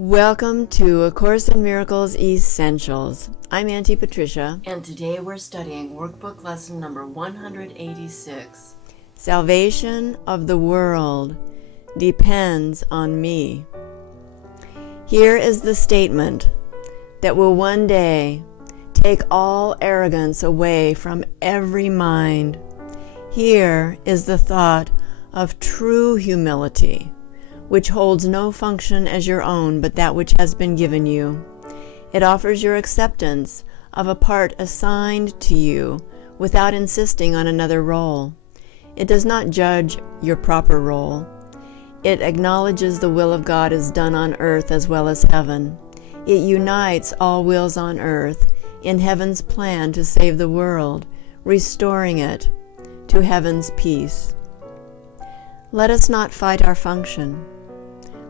Welcome to A Course in Miracles Essentials. I'm Auntie Patricia. And today we're studying Workbook lesson number 186. Salvation of the world depends on me. Here is the statement that will one day take all arrogance away from every mind. Here is the thought of true humility, which holds no function as your own but that which has been given you. It offers your acceptance of a part assigned to you without insisting on another role. It does not judge your proper role. It acknowledges the will of God is done on earth as well as heaven. It unites all wills on earth in heaven's plan to save the world, restoring it to heaven's peace. Let us not fight our function.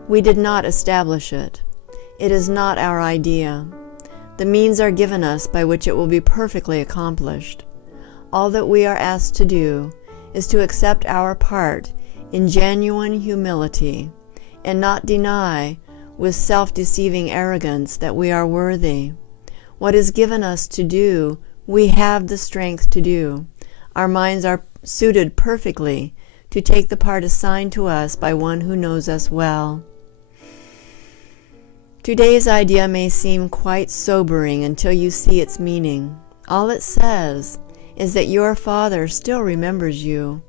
We did not establish it. It is not our idea. The means are given us by which it will be perfectly accomplished. All that we are asked to do is to accept our part in genuine humility and not deny with self-deceiving arrogance that we are worthy. What is given us to do, we have the strength to do. Our minds are suited perfectly to take the part assigned to us by one who knows us well. Today's idea may seem quite sobering until you see its meaning. All it says is that your Father still remembers you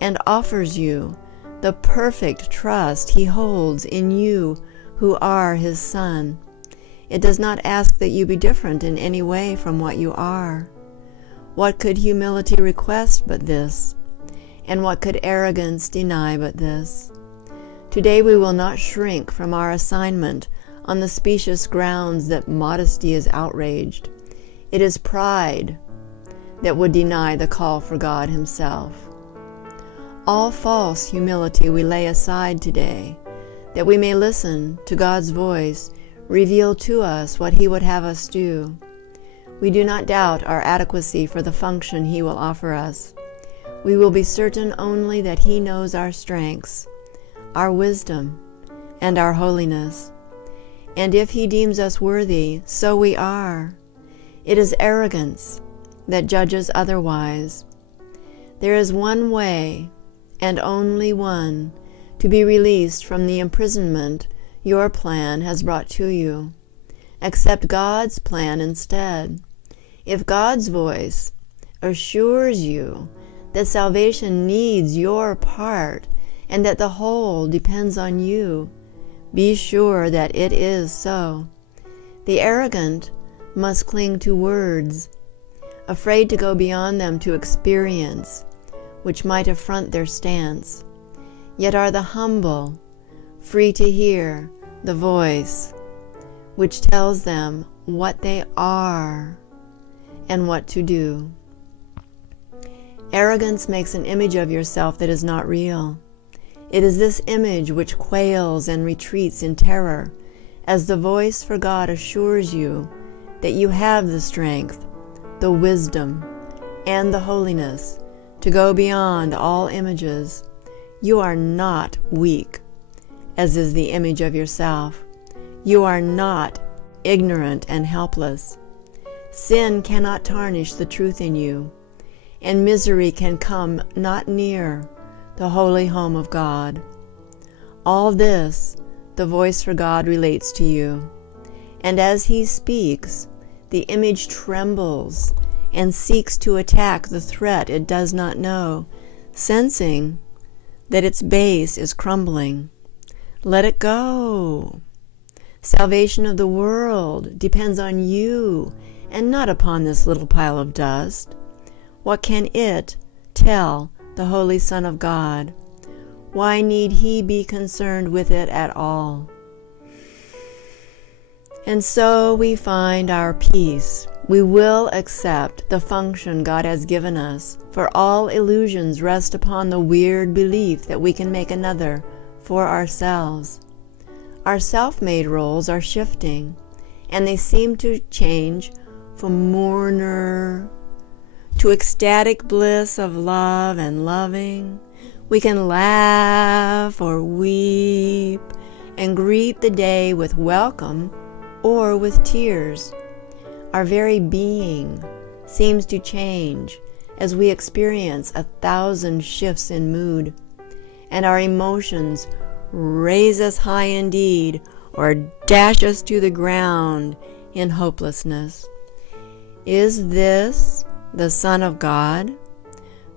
and offers you the perfect trust He holds in you who are His Son. It does not ask that you be different in any way from what you are. What could humility request but this? And what could arrogance deny but this? Today we will not shrink from our assignment on the specious grounds that modesty is outraged. It is pride that would deny the call for God Himself. All false humility we lay aside today, that we may listen to God's voice reveal to us what He would have us do. We do not doubt our adequacy for the function He will offer us. We will be certain only that He knows our strengths, our wisdom, and our holiness. And if He deems us worthy, so we are. It is arrogance that judges otherwise. There is one way, and only one, to be released from the imprisonment your plan has brought to you. Accept God's plan instead. If God's voice assures you that salvation needs your part and that the whole depends on you, be sure that it is so. The arrogant must cling to words, afraid to go beyond them to experience, which might affront their stance. Yet are the humble free to hear the voice, which tells them what they are and what to do. Arrogance makes an image of yourself that is not real. It is this image which quails and retreats in terror, as the voice for God assures you that you have the strength, the wisdom, and the holiness to go beyond all images. You are not weak, as is the image of yourself. You are not ignorant and helpless. Sin cannot tarnish the truth in you, and misery can come not near the holy home of God. All this the voice for God relates to you, and as He speaks, the image trembles and seeks to attack the threat it does not know, sensing that its base is crumbling. Let it go. Salvation of the world depends on you and not upon this little pile of dust. What can it tell the Holy Son of God? Why need He be concerned with it at all? And so we find our peace. We will accept the function God has given us, for all illusions rest upon the weird belief that we can make another for ourselves. Our self-made roles are shifting, and they seem to change from mourner to ecstatic bliss of love and loving. We can laugh or weep and greet the day with welcome or with tears. Our very being seems to change as we experience 1,000 shifts in mood, and our emotions raise us high indeed or dash us to the ground in hopelessness. Is this the Son of God?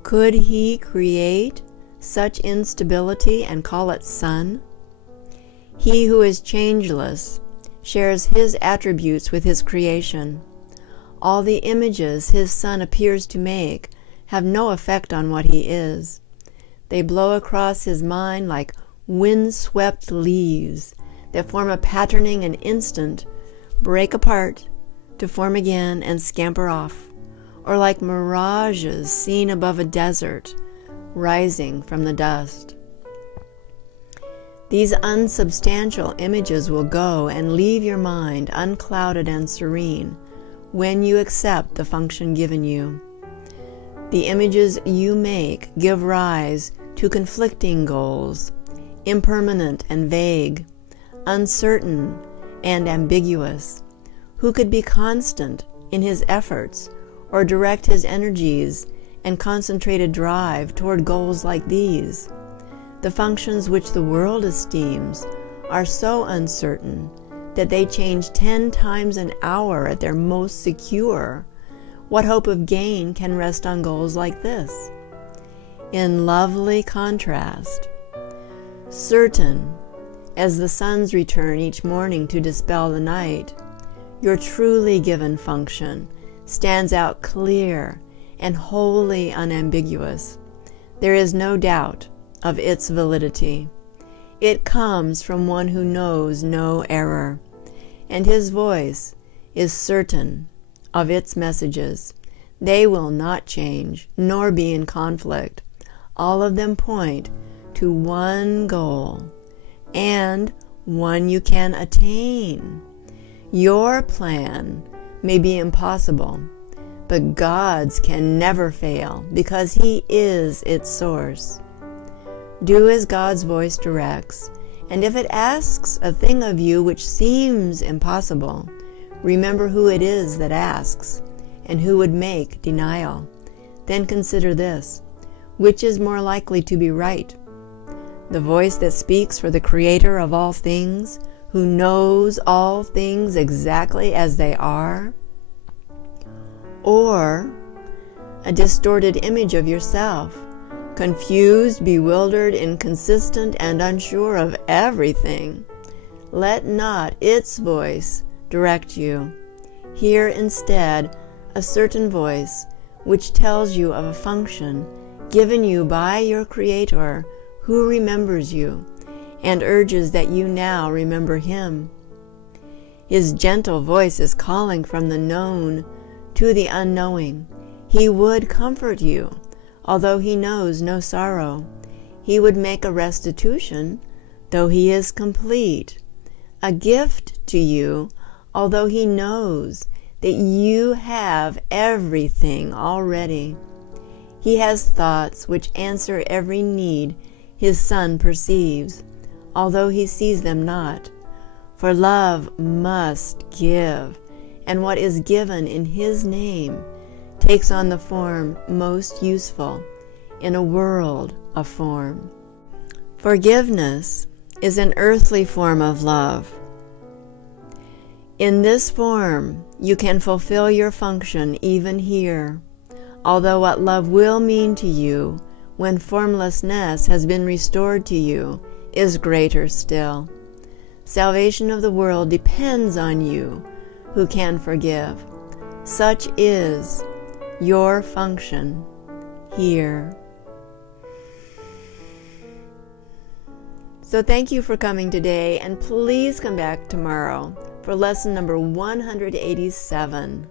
Could He create such instability and call it Son? He who is changeless shares His attributes with His creation. All the images His Son appears to make have no effect on what He is. They blow across His mind like wind-swept leaves that form a patterning an instant, break apart, to form again and scamper off, or like mirages seen above a desert, rising from the dust. These unsubstantial images will go and leave your mind unclouded and serene when you accept the function given you. The images you make give rise to conflicting goals, impermanent and vague, uncertain and ambiguous. Who could be constant in his efforts or direct his energies and concentrated drive toward goals like these? The functions which the world esteems are so uncertain that they change 10 times an hour at their most secure. What hope of gain can rest on goals like this? In lovely contrast, certain as the sun's return each morning to dispel the night, your truly given function stands out clear and wholly unambiguous. There is no doubt of its validity. It comes from one who knows no error, and his voice is certain of its messages. They will not change, nor be in conflict. All of them point to one goal, and one you can attain. Your plan may be impossible, but God's can never fail because He is its source. Do as God's voice directs, and if it asks a thing of you which seems impossible, remember who it is that asks, and who would make denial. Then consider this: which is more likely to be right? The voice that speaks for the Creator of all things, who knows all things exactly as they are? Or a distorted image of yourself, confused, bewildered, inconsistent, and unsure of everything? Let not its voice direct you. Hear instead a certain voice which tells you of a function given you by your Creator, who remembers you and urges that you now remember Him. His gentle voice is calling from the known to the unknowing. He would comfort you, although He knows no sorrow. He would make a restitution, though He is complete. A gift to you, although He knows that you have everything already. He has thoughts which answer every need His Son perceives, although He sees them not. For love must give, and what is given in His name takes on the form most useful in a world of form. Forgiveness is an earthly form of love. In this form, you can fulfill your function even here, although what love will mean to you when formlessness has been restored to you is greater still. Salvation of the world depends on you who can forgive. Such is your function here. So thank you for coming today, and please come back tomorrow for lesson number 187.